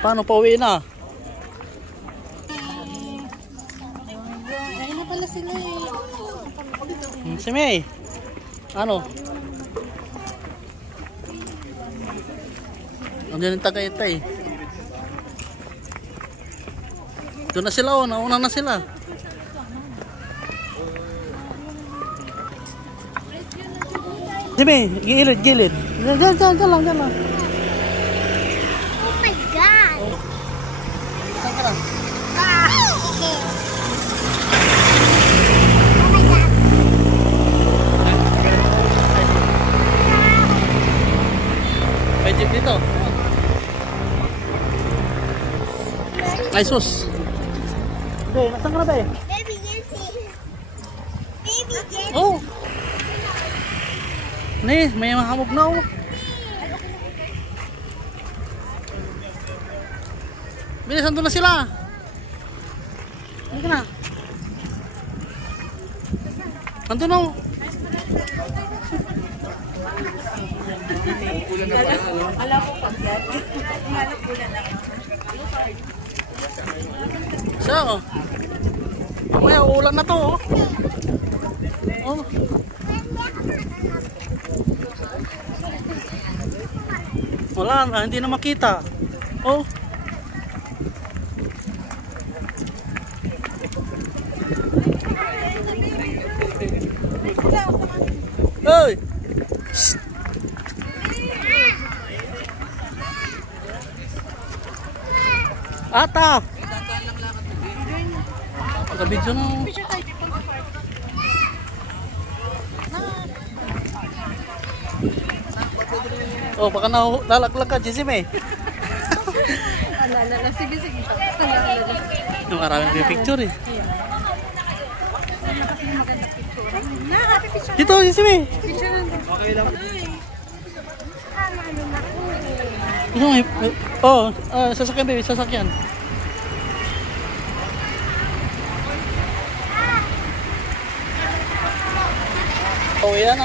Paano pa uwi na? Ayun na pala sila eh. Si May. Ano? Andiyan yung Tagaytay. Doon na sila, oh. Nauna na sila. Si May, gilid, gilid. Diyan lang. Oh my God! Saan ka lang? Oh my God! May jeep dito. Ay, sus. Be, nasaan ka na ba eh? Baby Jesse! Baby Jesse! Oh! Ni, may mahamog na oh. Bilis, nandun na sila. Hindi ka na. Nandun na oh. Alam mo pagkat? Siya oh. Mamaya uulan na to oh. Oh. Wala na, hindi na makita. Oh. Hey. Shh. Ata. Pagka-video na. Oh, baka nalalaglag ka, Jesse May. Sige. Marami na picture eh. Dito, Jesse May. Okay lang. Ito may, oh, sasakyan baby, sasakyan. Oh, yan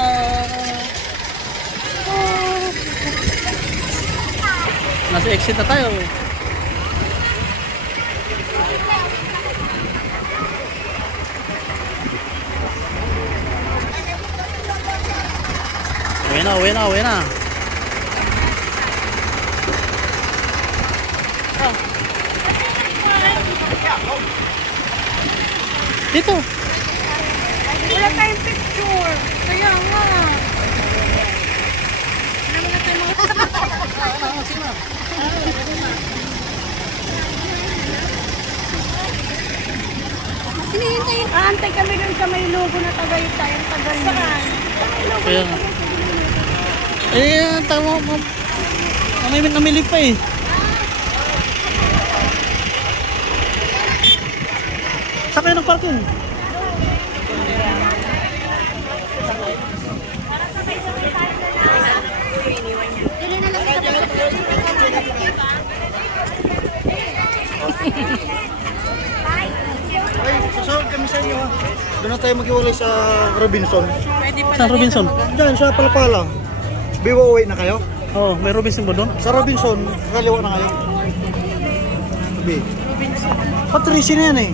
nasa exit na tayo. Uwi na. Dito. Wala tayong picture. Kaya nga. Hinihintay. Aantay kami dun sa may logo na Tagaytay. Ang tagal na. Kaya nga. Tama mo. Namili pa eh. Saan kayo nag-parking? Ay, sasawag kami sa inyo ha. Doon na tayo mag-iwalay sa Robinson. Saan Robinson? Diyan, sa Palapala. Biwa uwi na kayo? Oh, may Robinson ba doon? Sa Robinson, kaliwa na kayo. Sabi. Patrici na yan eh.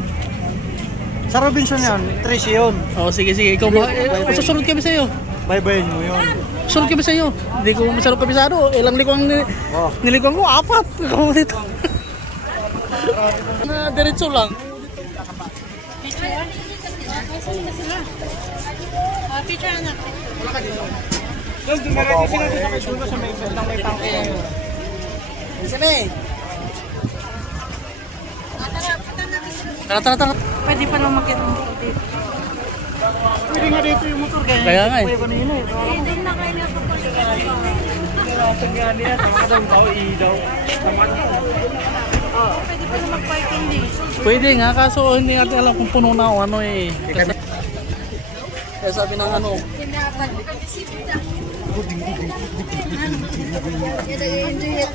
Sa Robinson yan, Tracy yun. Oh, sige. Ikaw ba? Susunod kami sa iyo. Bye-bye mo yun. Susunod kami sa iyo. Hindi ko masyadong kabisado. Ilang likong nilikuan ko, 4. Ikaw dito. Na diretso lang. Picture anak. Doon, dumagaan sila dito sa may tangke. Sabi. Tara. Pwede pa lang makita mo dito. Pwede nga dito yung motor Kaya nga eh. Hindi na kayo nakapagkakita. Pwede pa lang mag-parking dito. Pwede nga, kaso hindi natin alam kung puno na o ano eh. Kaya sabi ng ano. Enjoy it.